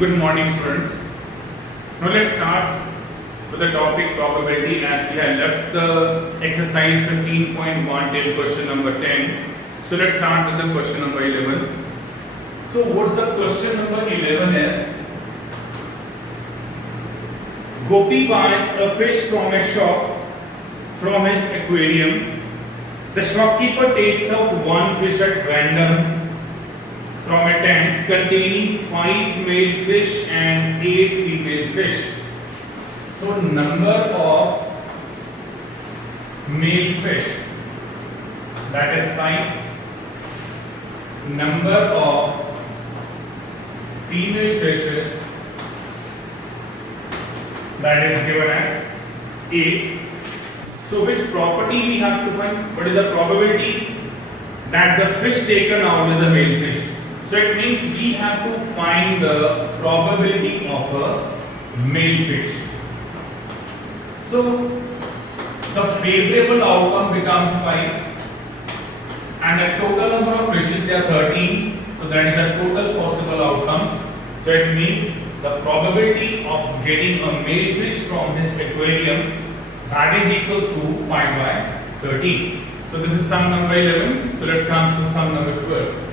Good morning, students. Now let's start with the topic probability, as we have left the exercise 15.1 till question number 10. So let's start with the question number 11. So what's the question number 11 is, Gopi buys a fish from a shop from his aquarium. The shopkeeper takes out one fish at random from a tank containing 5 male fish and 8 female fish. So number of male fish, that is 5. Number of female fishes, that is given as 8. So which property we have to find? What is the probability that the fish taken out is a male fish? So it means we have to find the probability of a male fish. So the favorable outcome becomes 5 and the total number of fishes, they are 13. So that is the total possible outcomes. So it means the probability of getting a male fish from his aquarium, that is equals to 5 by 13. So this is sum number 11. So let's come to sum number 12.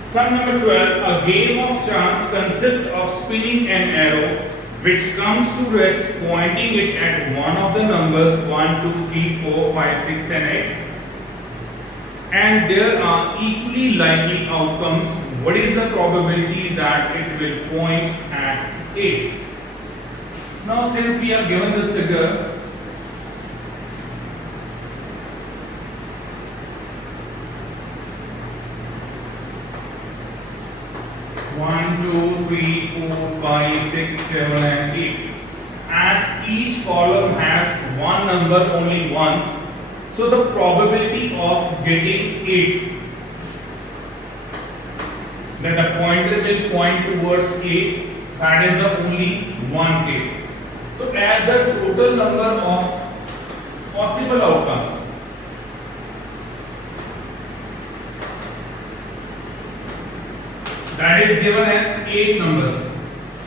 Sum number 12, a game of chance consists of spinning an arrow which comes to rest pointing it at one of the numbers 1, 2, 3, 4, 5, 6 and 8. And there are equally likely outcomes. What is the probability that it will point at 8? Now since we have given this figure, one, 2, 3, 4, 5, 6, 7 and 8. As each column has one number only once, so the probability of getting 8, that the pointer will point towards 8, that is the only one case. So as the total number of possible outcomes, that is given as 8 numbers.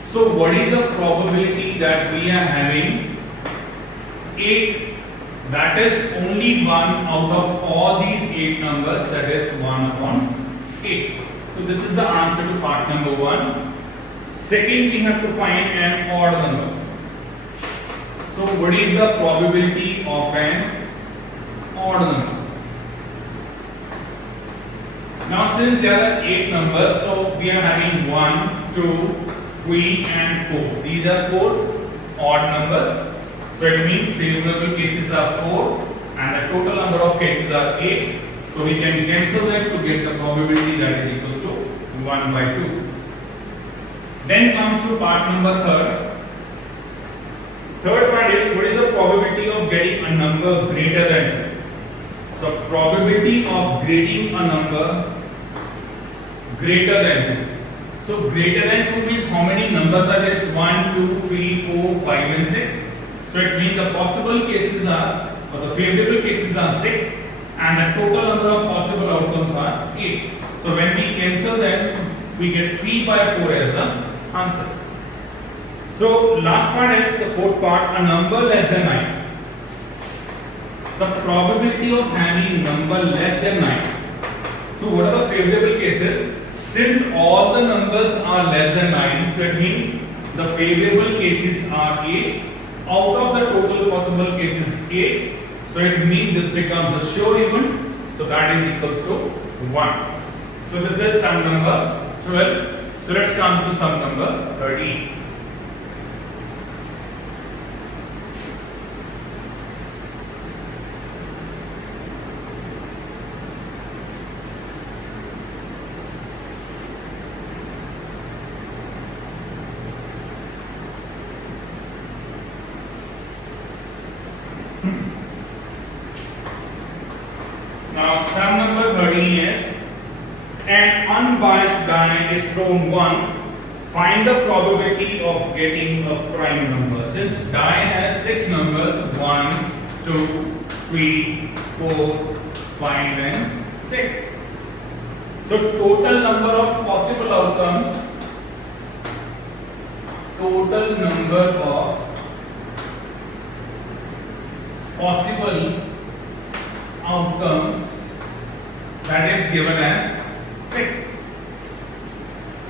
So what is the probability that we are having 8? That is only 1 out of all these 8 numbers, that is 1 upon 8. So this is the answer to part number 1. Second, we have to find an odd number. So what is the probability of an odd number? Now since there are 8 numbers, so we are having 1, 2, 3 and 4. These are 4 odd numbers. So it means favorable cases are 4 and the total number of cases are 8. So we can cancel them to get the probability that is equals to 1 by 2. Then comes to part number 3rd. Third part is, what is the probability of getting a number greater than 2? So probability of getting a number greater than 2. So greater than 2 means how many numbers are there? 1, 2, 3, 4, 5 and 6. So it means the possible cases are, or the favorable cases are 6 and the total number of possible outcomes are 8. So when we cancel them, we get 3 by 4 as the answer. So last part is the fourth part, a number less than 9. The probability of having number less than 9. So what are the favorable cases? Since all the numbers are less than 9, so it means the favorable cases are 8. Out of the total possible cases 8. So it means this becomes a sure event. So that is equals to 1. So this is sum number 12. So let's come to sum number 13. Now sum number 13 is, an unbiased die is thrown once, find the probability of getting a prime number. Since die has 6 numbers, 1, 2, 3, 4, 5 and 6. So total number of possible outcomes, total number of possible outcomes, that is given as 6.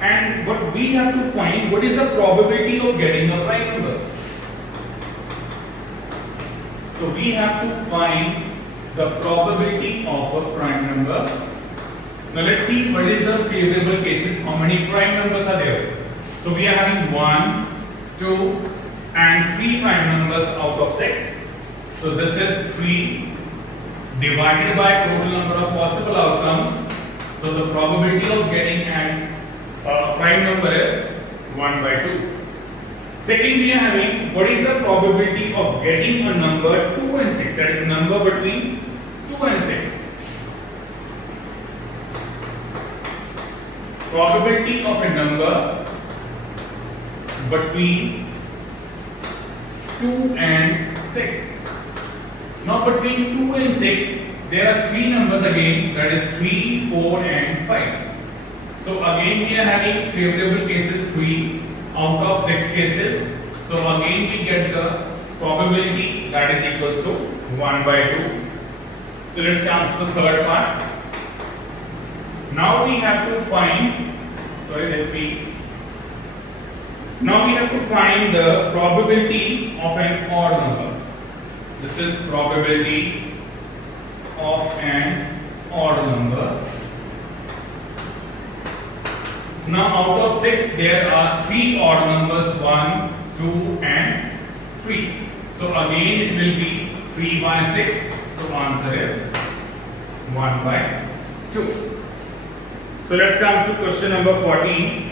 And what we have to find, what is the probability of getting a prime number? So we have to find the probability of a prime number. Now let's see what is the favorable cases, how many prime numbers are there. So we are having 1, 2 and 3 prime numbers out of 6. So this is 3 divided by total number of possible outcomes. So the probability of getting an prime number is 1 by 2. Second, we are having what is the probability of getting a number 2 and 6, that is a number between 2 and 6. Probability of a number between 2 and 6. Now between 2 and 6 there are 3 numbers again, that is 3, 4 and 5. So again we are having favorable cases 3 out of 6 cases. So again we get the probability that is equals to 1 by 2. So let's come to the third part. Now we have to find, now we have to find the probability of an odd number. This is probability of an odd number. Now out of 6 there are 3 odd numbers, 1, 2 and 3. So again it will be 3 by 6. So answer is 1 by 2. So let's come to question number 14.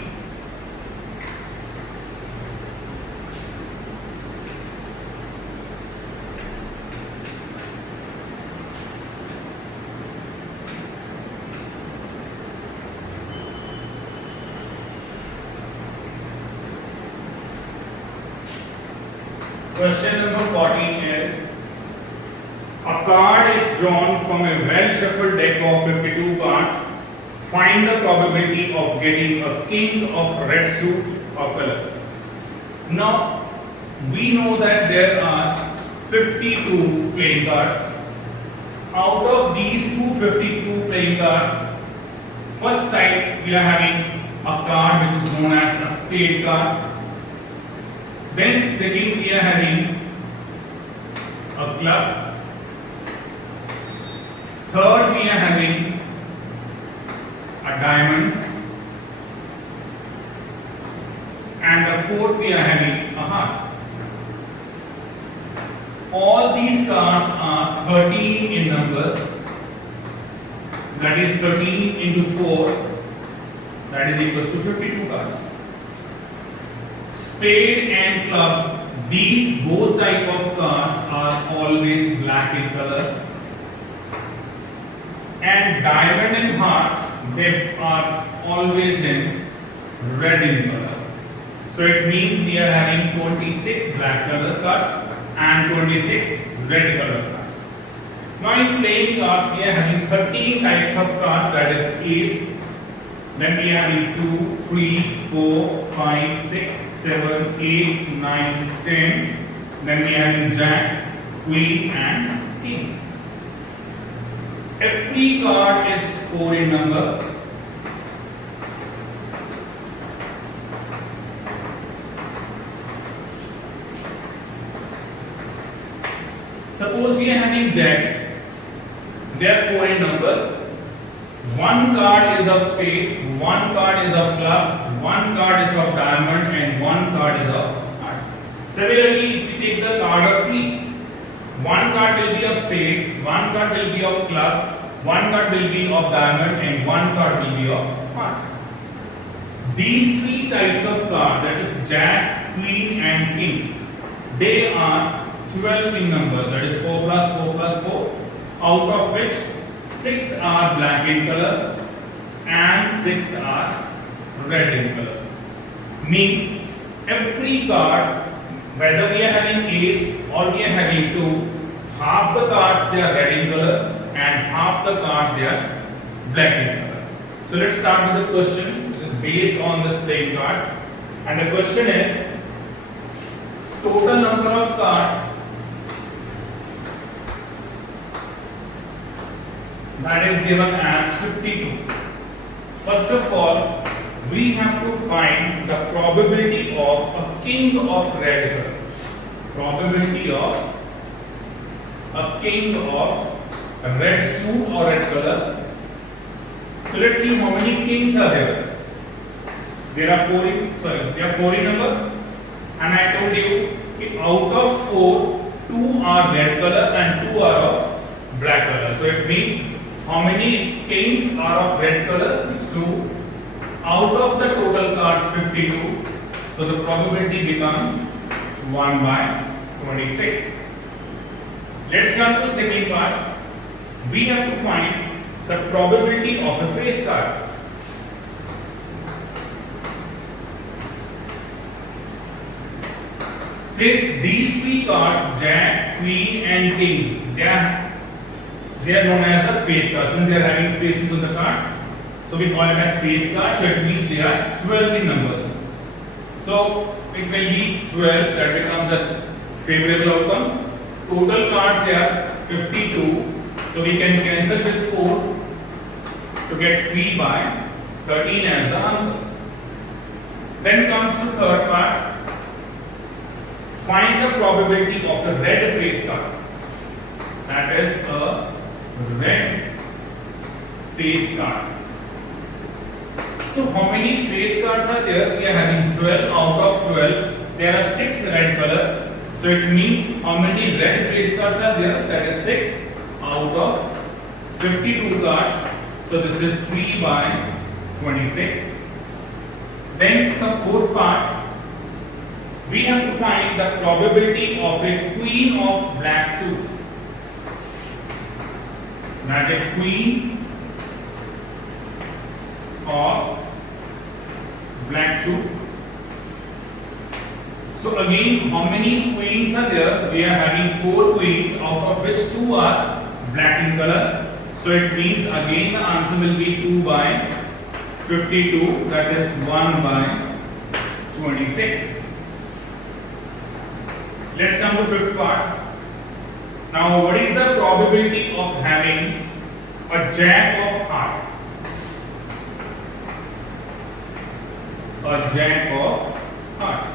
Question number 14 is, a card is drawn from a well shuffled deck of 52 cards. Find the probability of getting a king of red suit or color. Now we know that there are 52 playing cards. Out of these 252 playing cards, first type we are having a card which is known as a spade card. Then second we are having a club. Third we are having a diamond. And the fourth we are having a heart. All these cards are 13 in numbers. That is 13 into 4. That is equals to 52 cards. Spade and club, these both type of cards are always black in color. And diamond and heart, they are always in red in color. So it means we are having 26 black color cards and 26 red color cards. Now in playing cards, we are having 13 types of cards, that is ace. Then we are having 2, 3, 4, 5, 6, 7, 8, 9, 10. Then we are having jack, queen and king. Every card is 4 in number. Suppose we are having jack. There are 4 in numbers. One card is of spade, one card is of club, one card is of diamond and one card is of heart. Similarly, if we take the card of 3, one card will be of spade, one card will be of club, one card will be of diamond and one card will be of heart. These 3 types of card, that is jack, queen and king, they are 12 in numbers, that is 4 plus 4 plus 4, out of which 6 are black in color and 6 are red in color. Means every card, whether we are having ace or we are having 2, half the cards they are red in color and half the cards they are black in color. So let's start with the question, which is based on this playing cards. And the question is, total number of cards that is given as 52. First of all, we have to find the probability of a king of red color. Probability of a king of a red suit or red color. So let's see how many kings are there. There are four in number, and I told you out of 4, 2 are red color and 2 are of black color. So it means how many kings are of red color is 2. Out of the total cards 52, so the probability becomes 1 by 26. Let's come to second part. We have to find the probability of a face card. Since these 3 cards, Jack, Queen and King, they are known as the face cards. Since they are having faces on the cards, so we call it as face cards. So it means they are 12 in numbers. So it will be 12, that becomes the favorable outcomes. Total cards they are 52. So we can cancel with 4 to get 3 by 13 as the answer. Then comes to third part. Find the probability of the red face card. That is a red face card. So how many face cards are there? We are having 12. Out of 12, there are 6 red colors. So it means how many red face cards are there? That is 6 out of 52 cards. So this is 3 by 26. Then the fourth part, we have to find the probability of a queen of black suit. That is queen of black suit. So again, how many queens are there? We are having 4 queens, out of which 2 are black in color. So it means again the answer will be 2 by 52, that is 1 by 26. Let's come to fifth part. Now what is the probability of having a jack of heart? A jack of heart.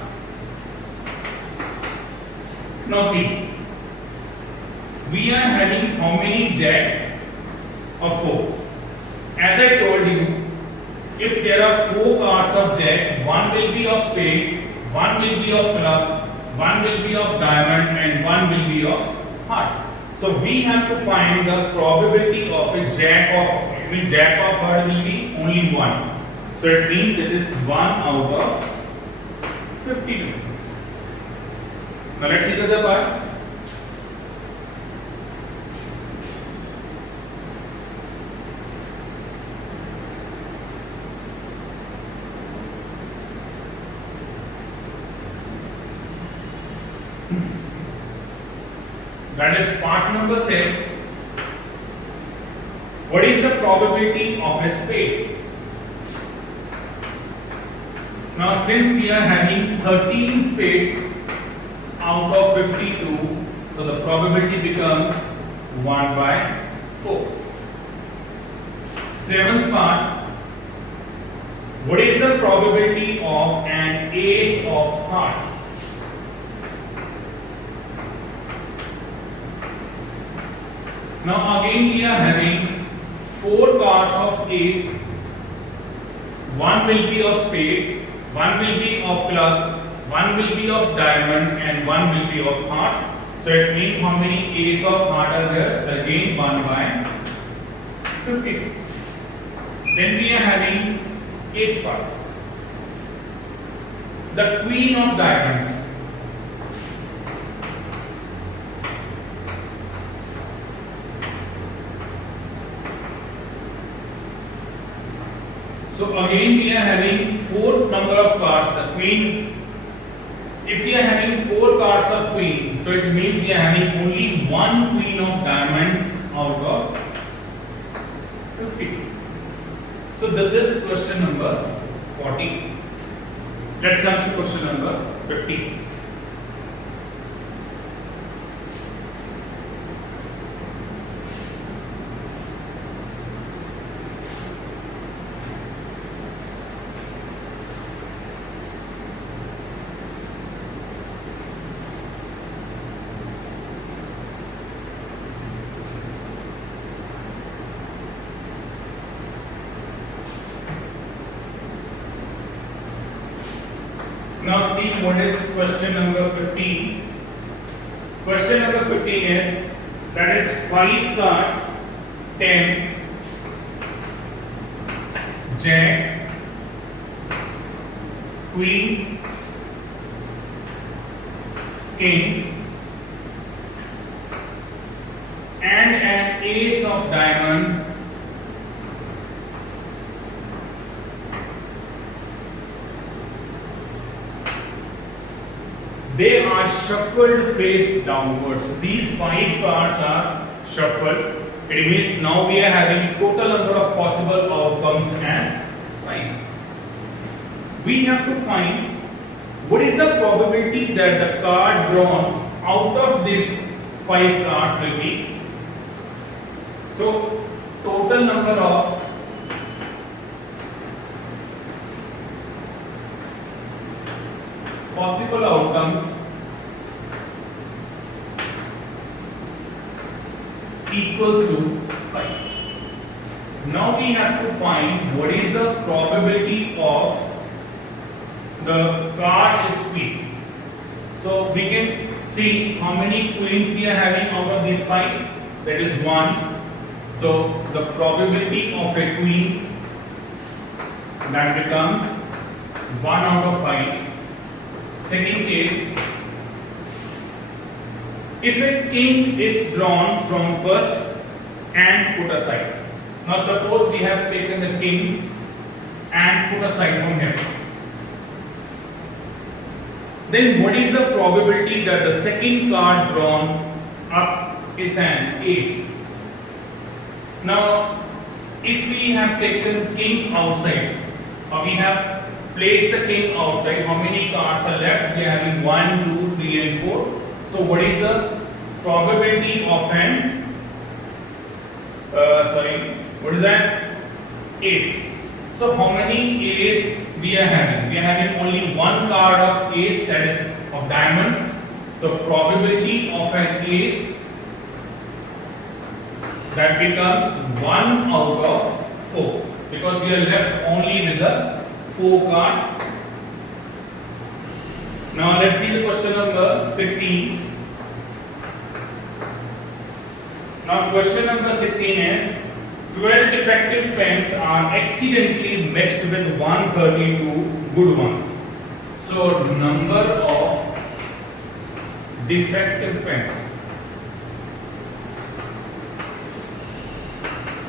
Now see, we are having how many jacks? Of 4. As I told you, if there are 4 cards of jack, one will be of spade, one will be of club, one will be of diamond and one will be of heart. So we have to find the probability of a jack of heart will be only 1. So it means that is 1 out of 52. Now let's see the other parts. That is part number 6. What is the probability of a spade? Now since we are having 13 spades out of 52, so the probability becomes 1 by 4. Seventh part. What is the probability of an ace of heart? Now again we are having 4 cards of ace. One will be of spade, one will be of club, one will be of diamond and one will be of heart. So it means how many ace of heart are there? Again 1 by 52. Then we are having 8th part. The queen of diamonds. So again we are having 4 number of cards. The queen, if we are having 4 cards of queen, so it means we are having only 1 queen of diamond out of 52. So this is question number 40. Let's come to question number 50. Now see what is question number 15. Question number 15 is, that is 5 cards, 10, Jack, Queen, King, and an ace of diamond. They are shuffled face downwards. These 5 cards are shuffled. It means now we are having total number of possible outcomes as 5. We have to find what is the probability that the card drawn out of these 5 cards will be. So total number of possible outcomes equals to 5. Now we have to find what is the probability of the card is queen. So we can see how many queens we are having out of these 5. That is 1. So the probability of a queen, that becomes 1 out of 5. Second case, if a king is drawn from first and put aside. Now suppose we have taken the king and put aside from him. Then what is the probability that the second card drawn up is an ace? Now if we have taken king outside, or we have placed the king outside, how many cards are left? We are having 1, 2, 3 and 4. So what is the probability of an what is that? Ace. So how many ace we are having? We are having only 1 card of ace, that is of diamond. So probability of an ace, that becomes 1 out of 4, because we are left only with the 4 cards. Now let's see the question number 16. Now question number 16 is, 12 defective pens are accidentally mixed with 132 good ones. So number of defective pens,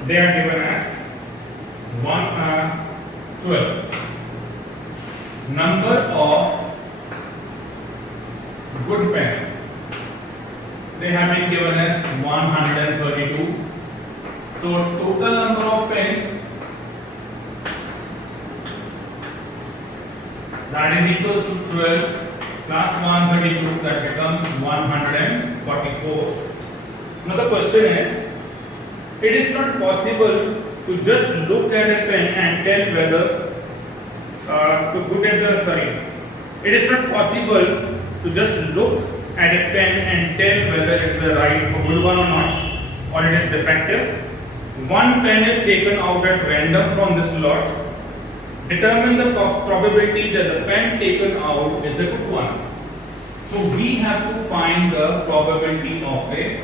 they are given as 12. Number of good pens, they have been given as 132. So total number of pens, that is equals to 12 plus 132, that becomes 144. Now the question is, it is not possible to just look at a pen and tell whether it is not possible to just look at a pen and tell whether it is a right or good one or not, or it is defective. One pen is taken out at random from this lot. Determine the probability that the pen taken out is a good one. So we have to find the probability of a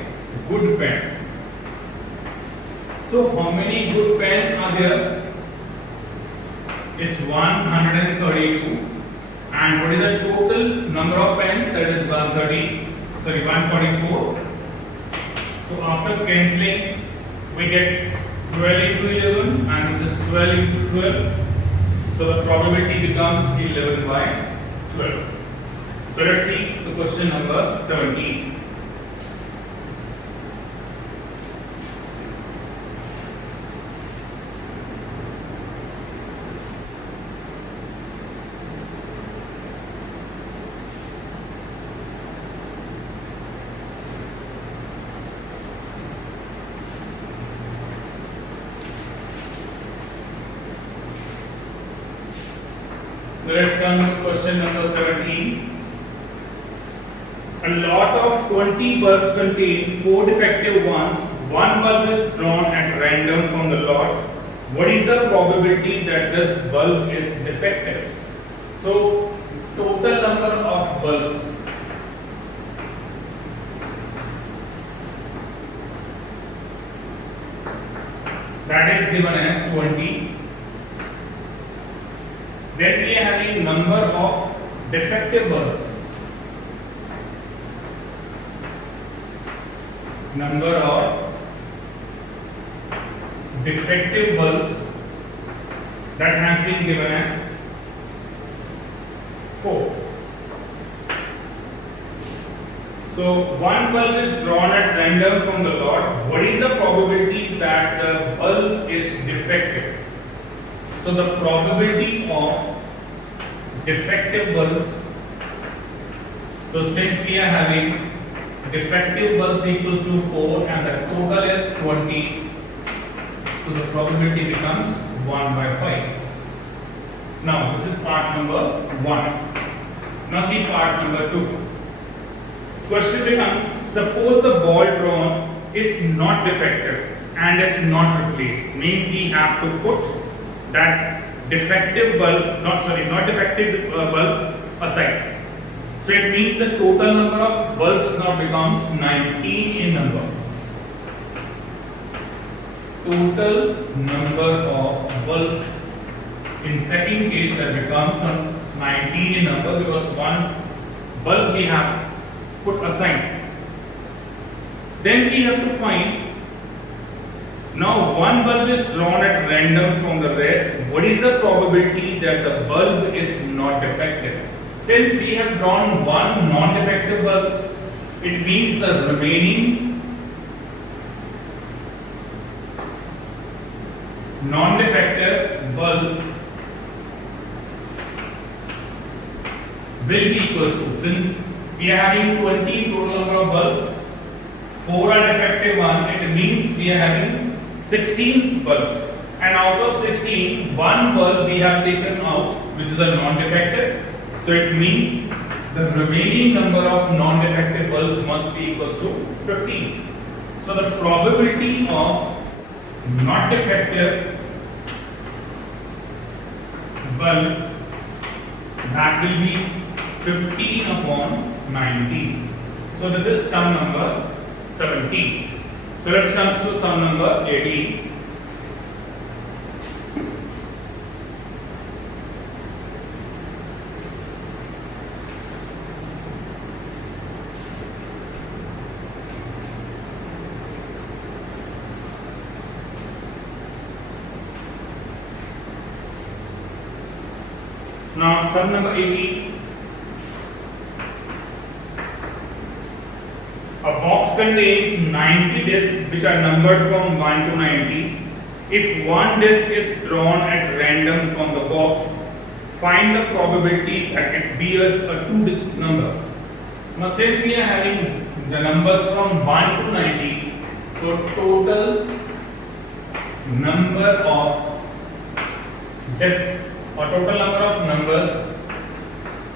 good pen. So how many good pen are there? Is 132. And what is the total number of pens? That is 144. So after cancelling, we get 12 into 11, and this is 12 into 12. So the probability becomes 11 by 12. So let's see the question number 17. Now let's come to question number 17. A lot of 20 bulbs contain 4 defective ones. One bulb is drawn at random from the lot. What is the probability that this bulb is defective? So, total number of bulbs. That is given as 20. Then we are having number of defective bulbs. Number of defective bulbs, that has been given as 4. So one bulb is drawn at random from the lot. What is the probability that the bulb is defective? So the probability of defective bulbs, so since we are having defective bulbs equals to 4 and the total is 20, so the probability becomes 1 by 5. Now this is part number 1. Now see part number 2. Question becomes, suppose the ball drawn is not defective and is not replaced. Means we have to put that defective bulb, not defective bulb aside. So it means the total number of bulbs now becomes 19 in number. Total number of bulbs in second case that becomes 19 in number because one bulb we have put aside. Then we have to find, now one bulb is drawn at random from the rest. What is the probability that the bulb is not defective? Since we have drawn one non-defective bulbs, it means the remaining non-defective bulbs will be equals to, since we are having 20 total number of bulbs, 4 are defective one, it means we are having 16 bulbs, and out of 16, one bulb we have taken out which is a non-defective, so it means the remaining number of non-defective bulbs must be equals to 15. So the probability of not defective bulb, that will be 15 upon 19. So this is sum number 17. So let's come to sum number 18. Now sum number 18. A box contains 90 discs which are numbered from 1 to 90. If one disc is drawn at random from the box, find the probability that it bears a 2-digit number. Now since we are having the numbers from 1 to 90, so total number of discs or total number of numbers,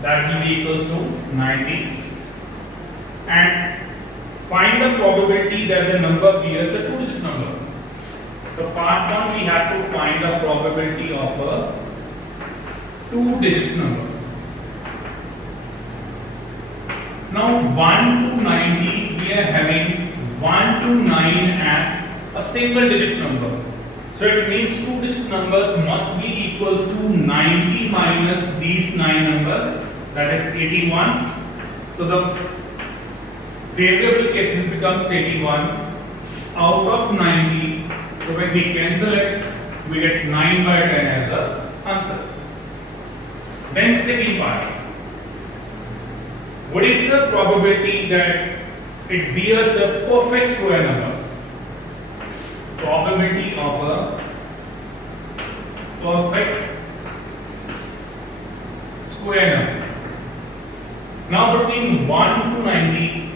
that will be equals to 90, and find the probability that the number bears a 2-digit number. So part 1 we have to find the probability of a 2-digit number. Now 1 to 90 we are having 1 to 9 as a single digit number. So it means 2-digit numbers must be equals to 90 minus these 9 numbers, that is 81. So the favorable cases becomes 81 out of 90. So when we cancel it, we get 9 by 10 as the answer. Then second part. What is the probability that it bears a perfect square number? Probability of a perfect square number. Now between 1 to 90,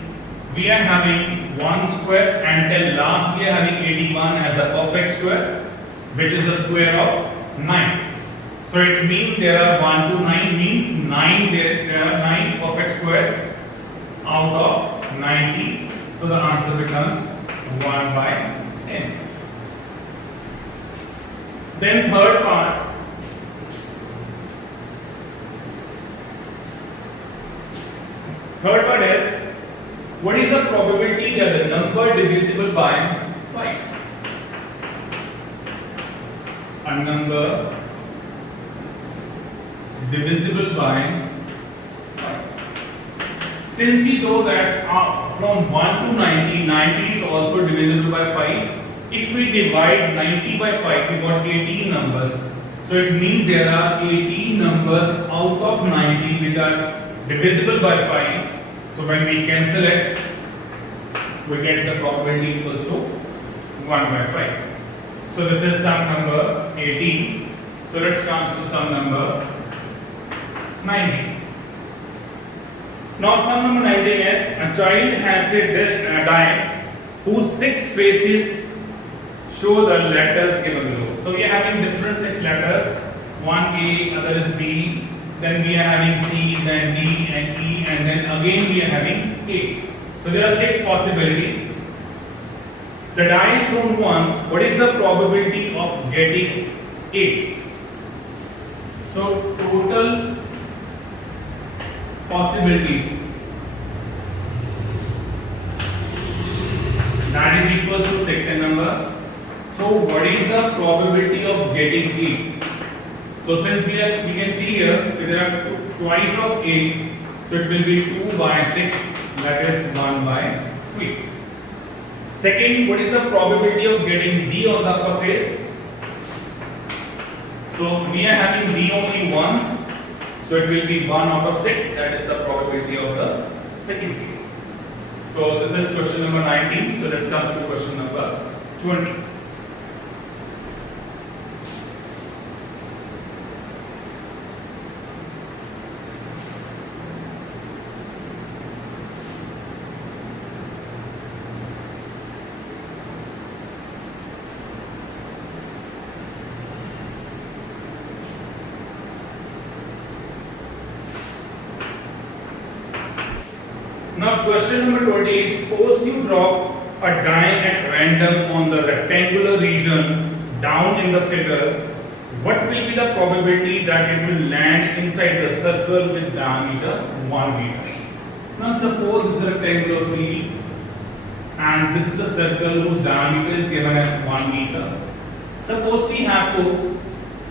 we are having 1 square, and till last we are having 81 as the perfect square, which is the square of 9. So it means there are 1 to 9 means 9 there are 9 perfect squares out of 90. So the answer becomes 1 by 10. Then third part. Third part is, what is the probability that the number divisible by 5? A number divisible by 5. Since we know that from 1 to 90, 90 is also divisible by 5. If we divide 90 by 5, we got 18 numbers. So it means there are 18 numbers out of 90 which are divisible by 5. So when we cancel it, we get the probability equals to 1 by 5. So this is sum number 18. So let's come to sum number 19. Now sum number 19 is, a child has a die whose 6 faces show the letters given below. So we are having different 6 letters. One A, other is B, then we are having C, then D and E, and then again we are having A. So there are 6 possibilities. The die is thrown once. What is the probability of getting A? So total possibilities, that is equals to 6 in number. So what is the probability of getting A? So since we can see here there are twice of A, so it will be 2 by 6, that is 1 by 3. Second, what is the probability of getting D on the upper face? So we are having D only once, so it will be 1 out of 6, that is the probability of the second case. So this is question number 19. So let's come to question number 20. Now question number 20 is, suppose you drop a die at random on the rectangular region down in the figure, what will be the probability that it will land inside the circle with diameter 1 meter? Now suppose this is a rectangular field and this is the circle whose diameter is given as 1 meter. Suppose we have to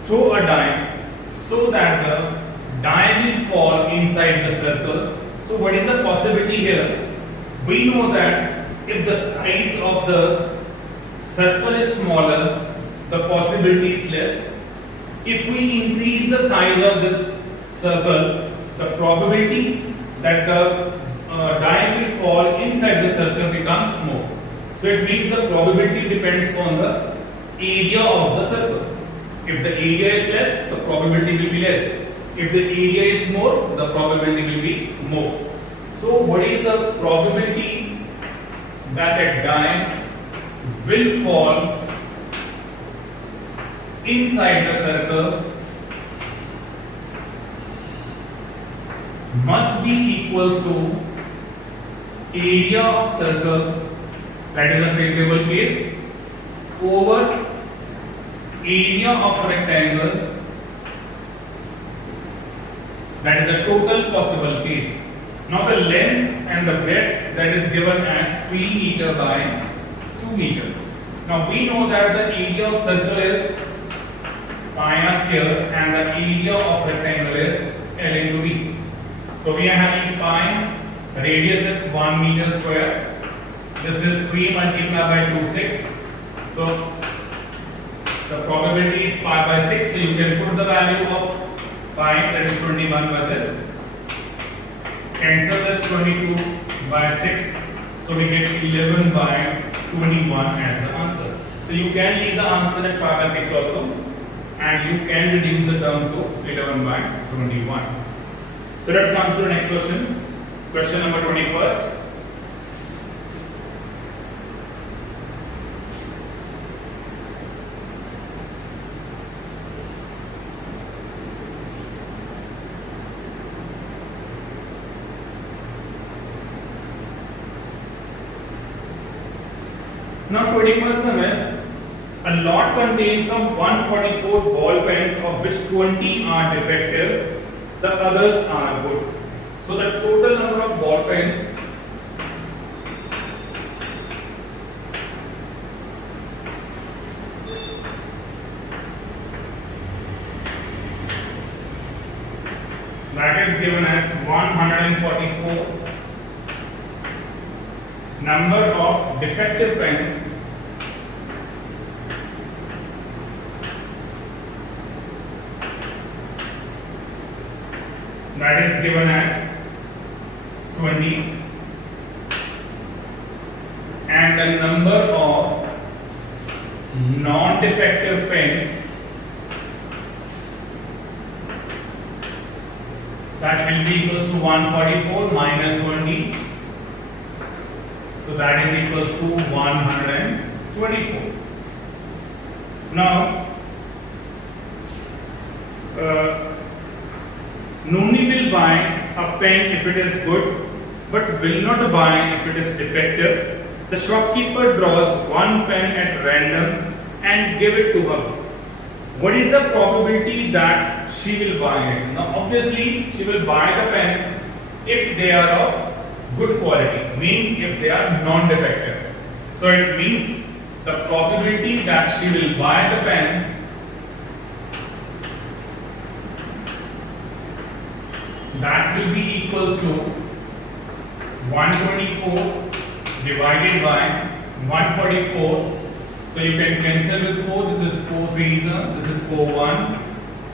throw a die so that the die will fall inside the circle. So what is the possibility here? We know that if the size of the circle is smaller, the possibility is less. If we increase the size of this circle, the probability that the die will fall inside the circle becomes more. So it means the probability depends on the area of the circle. If the area is less, the probability will be less. If the area is more, the probability will be more. So what is the probability that a die will fall inside the circle must be equals to area of circle, that is a favorable case, over area of rectangle, that is the total possible case. Now the length and the breadth, that is given as 3 meter by 2 meter. Now we know that the area of circle is pi r square and the area of rectangle is L into D. So we are having pi, radius is 1 meter square. This is 3 multiplied by 2, 6. So the probability is pi by 6. So you can put the value of pi, that is 21 by this. Cancel this 22 by 6. So we get 11 by 21 as the answer. So you can leave the answer at pi by 6 also, and you can reduce the term to 11 by 21. So that comes to the next question. Question number 21st. Now 21st MS, a lot contains of 144 ball pens of which 20 are defective, the others are good. So the total number of ball pens that is given as 144. Number of defective pens that is given as 20, and the number of non-defective pens that will be equals to 144 minus 20, so that is equals to 124. Now Nuni will buy a pen if it is good, but will not buy if it is defective. The shopkeeper draws one pen at random and give it to her. What is the probability that she will buy it? Now obviously she will buy the pen if they are of good quality, means if they are non-defective. So it means the probability that she will buy the pen that will be equals to 124 divided by 144. So you can cancel with 4. This is 4 3s, this is 4 1,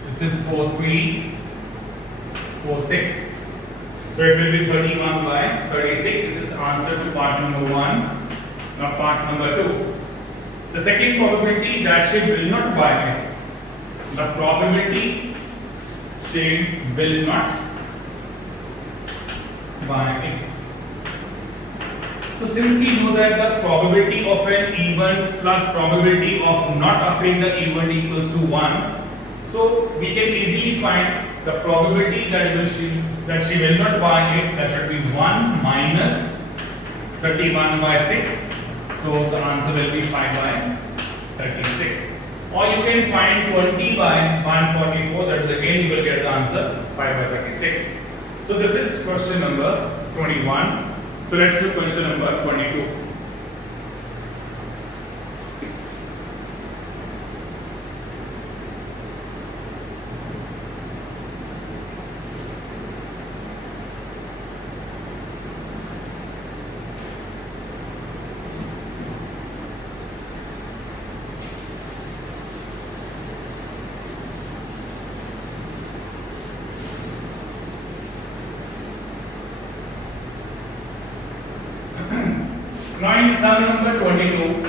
this is 4 3, 4 6. So it will be 31 by 36. This is answer to part number 1. Now part number 2. The second probability that she will not buy it. The probability she will not buy it. So since we know that the probability of an event plus probability of not occurring the event equals to 1, so we can easily find the probability that she will not buy it. That should be 1 minus 31 by 6. So the answer will be 5 by 36. Or you can find 20 by 144. That is again you will get the answer 5 by 36. So this is question number 21. So let's do question number 22. Now in sum number 22,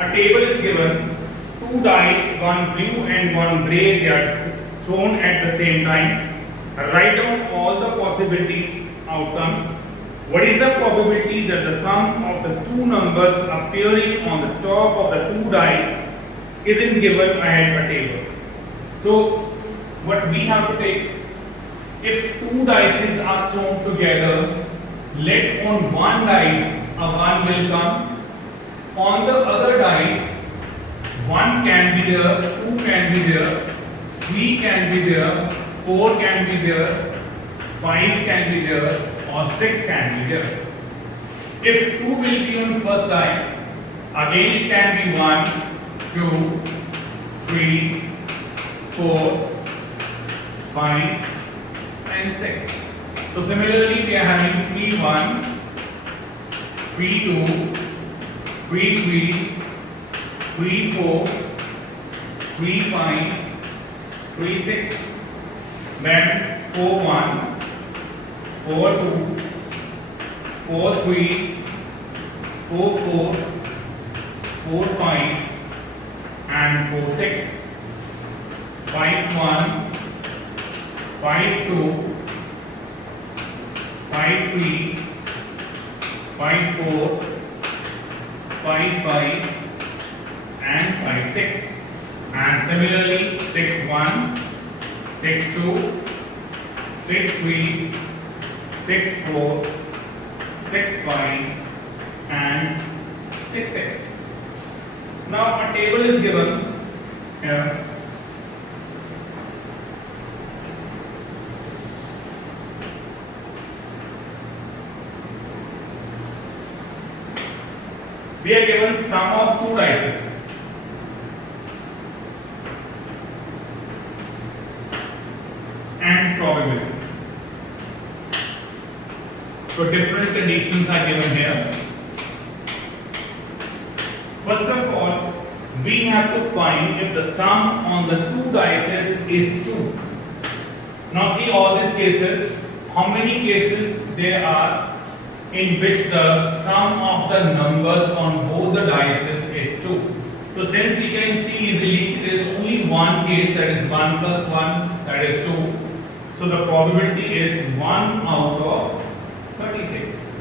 a table is given, 2 dice, one blue and one grey, they are thrown at the same time. Write down all the possibilities, outcomes. What is the probability that the sum of the two numbers appearing on the top of the 2 dice isn't given at a table? So what we have to take, if 2 dice are thrown together, let on one dice a 1 will come. On the other dice, 1 can be there, 2 can be there, 3 can be there, 4 can be there, 5 can be there, or 6 can be there. If 2 will be on first die, again it can be 1, 2, 3, 4, 5, and 6. So similarly, we are having 3 1, 3 2, 3 3, 3 4, 3 5, 3 6, then 4 1, 4 2, 4 3, 4 4, 4 5, and 4 6, 5 1, 5 2, 5 3, 5 4, 5 5, and 5 6. And similarly 6 1, 6 2, 6 3, 6 4, 6 5, and 6x. Now a table is given here. We are given sum of two dices. And probability. So different conditions are given here. First of all, we have to find if the sum on the two dices is 2. Now see all these cases, how many cases there are in which the sum of the numbers on both the dices is 2. So since we can see easily, there is only one case, that is 1 plus 1, that is 2. So the probability is 1 out of 36.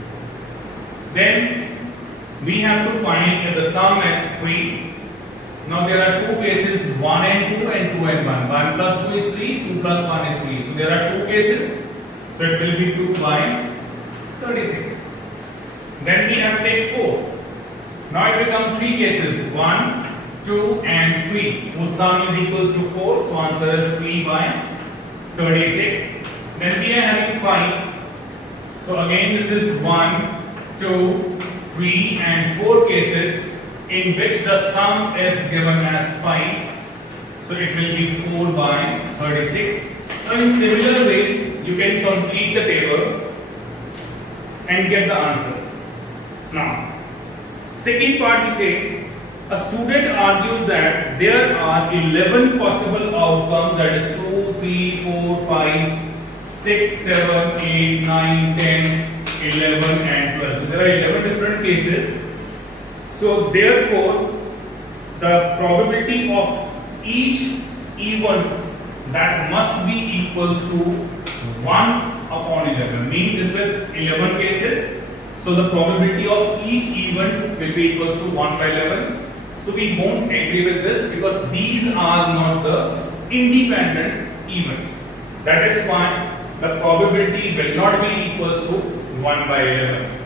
Then we have to find if the sum is 3. Now there are two cases, 1 and 2 and 2 and 1. 1 plus 2 is 3, 2 plus 1 is 3. So there are two cases. So it will be 2 by 36. Then we have to take 4. Now it becomes 3 cases, 1, 2 and 3, whose sum is equals to 4. So answer is 3 by 36. Then we are having 5. So again this is 1, 2, 3 and 4 cases in which the sum is given as 5. So it will be 4 by 36. So in similar way you can complete the table and get the answers. Now, second part we say, a student argues that there are 11 possible outcomes, that is 2, 3, 4, 5, 6, 7, 8, 9, 10, 11 and 12. So there are 11 different cases. So therefore, the probability of each event that must be equals to 1 upon 11. Mean this is 11 cases. So the probability of each event will be equals to 1 by 11. So we won't agree with this because these are not the independent events. That is why the probability will not be equals to 1 by 11.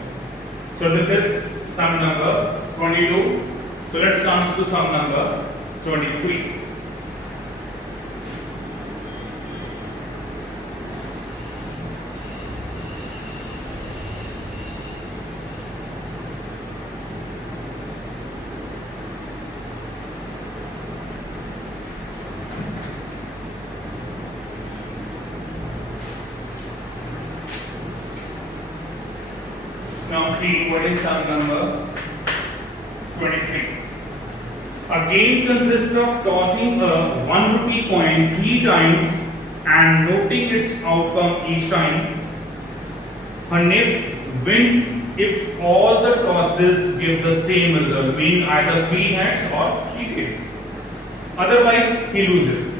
So this is sum number 22. So let's come to sum number 23. Now see what is sum number 23. A game consists of tossing a 1 rupee coin 3 times and noting its outcome each time. Hanif wins if all the tosses give the same result, meaning either 3 heads or 3 tails. Otherwise, he loses.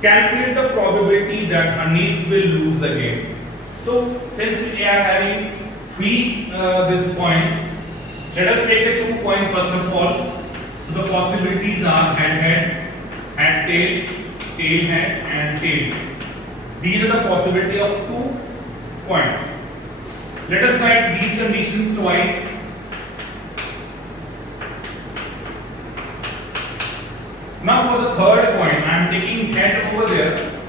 Calculate the probability that Hanif will lose the game. So, since we are having 3 these points, let us take the 2 coins first of all. So the possibilities are head, tail, head and tail. These are the possibility of 2 coins. Let us write these conditions twice. Now for the third coin, I am taking head over there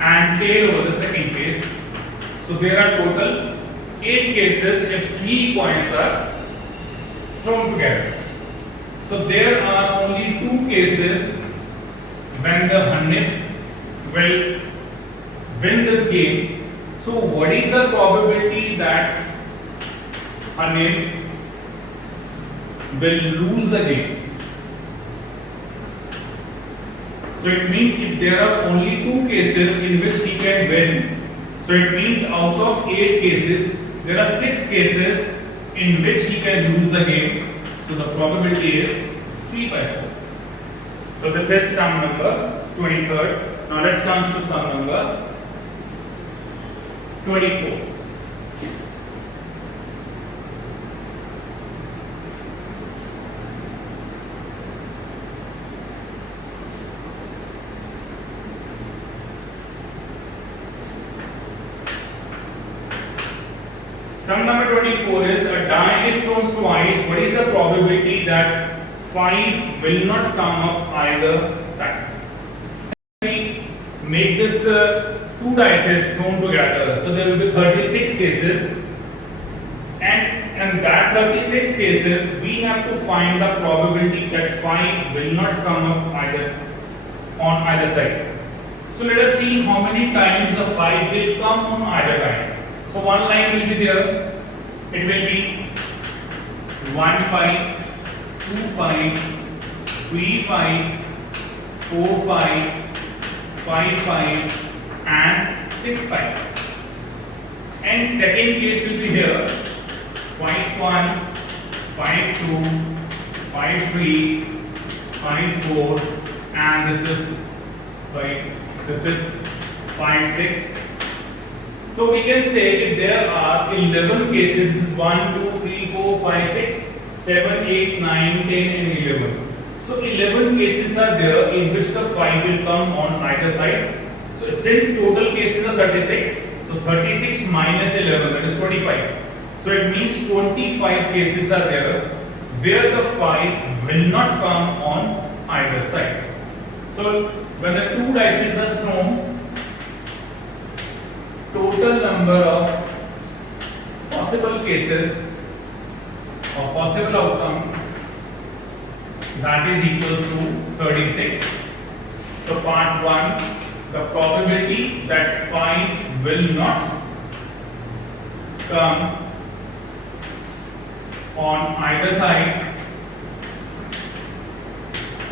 and tail over the second case. So there are total 8 cases if 3 coins are thrown together. So there are only 2 cases when the Hanif will win this game. So what is the probability that Hanif will lose the game? So it means if there are only 2 cases in which he can win, so it means out of 8 cases, there are 6 cases in which he can lose the game. So the probability is 3 by 4. So this is sum number 23rd. Now let's come to sum number 24. sum number 24 is a die is thrown twice. What is the probability that 5 will not come up either time? We make this two dice thrown together, so there will be 36 cases, and that 36 cases we have to find the probability that 5 will not come up either on either side. So let us see how many times the 5 will come on either side. So one line will be there. It will be 1 5, 2 5, 3 5, 4 5, 5 5, and 6 5. And second case will be here 5 1, 5 2, 5 3, 5 4, and this is 5 6. So we can say if there are 11 cases, this is 1 2 3 4 5 6 7 8 9 10 and 11. So 11 cases are there in which the 5 will come on either side. So since total cases are 36, so 36 minus 11, that is 25. So it means 25 cases are there where the 5 will not come on either side. So when the two dice are thrown, total number of possible cases or possible outcomes, that is equals to 36. So part 1, the probability that 5 will not come on either side,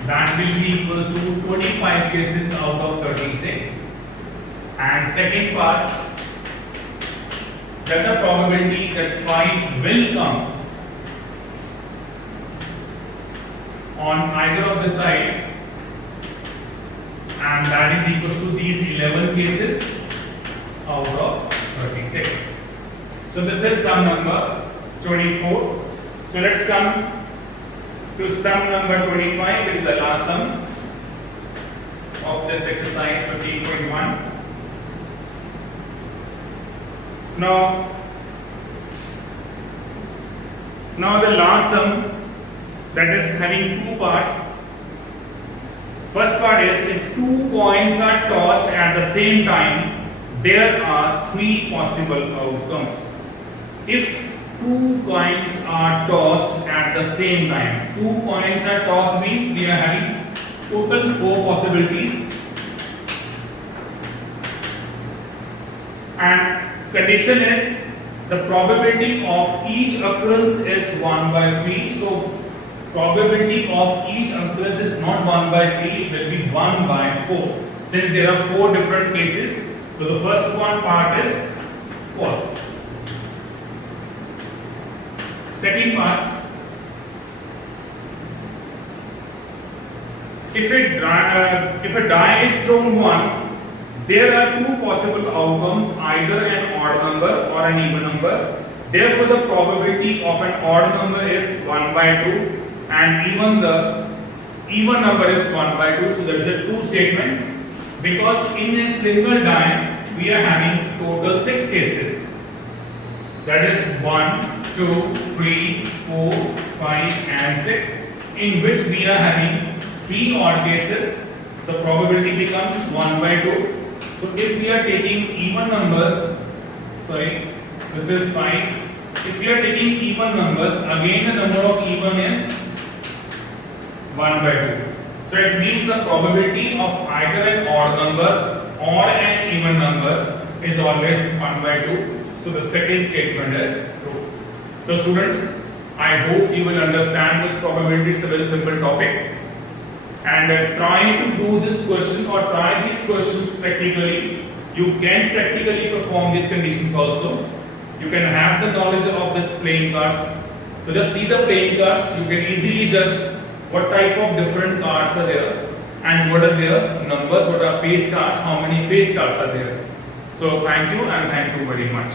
that will be equals to 25 cases out of 36. And second part, that the probability that 5 will come on either of the side, and that is equals to these 11 cases out of 36. So this is sum number 24. So let's come to sum number 25, which is the last sum of this exercise 15.1. Now the last sum, that is having two parts. First part is if two coins are tossed at the same time, there are three possible outcomes. If two coins are tossed at the same time, two coins are tossed means we are having total 4 possibilities, and condition is the probability of each occurrence is 1 by 3. So probability of each occurrence is not 1 by 3, it will be 1 by 4. Since there are 4 different cases, so the first one part is false. Second part, if a die is thrown once, there are 2 possible outcomes, either an odd number or an even number. Therefore, the probability of an odd number is 1 by 2, and the even number is 1 by 2. So there is a true statement, because in a single die we are having total 6 cases. That is 1, 2, 3, 4, 5, and 6, in which we are having 3 odd cases. So probability becomes 1 by 2. So if we are taking even numbers, this is 5. If we are taking even numbers, again the number of even is 1 by 2. So it means the probability of either an odd number or an even number is always 1 by 2. So the second statement is true. So students, I hope you will understand this probability. It's a very simple topic. And try to do this question or try these questions practically. You can practically perform these conditions also. You can have the knowledge of this playing cards. So just see the playing cards. You can easily judge what type of different cards are there and what are their numbers, what are face cards, how many face cards are there. So thank you and thank you very much.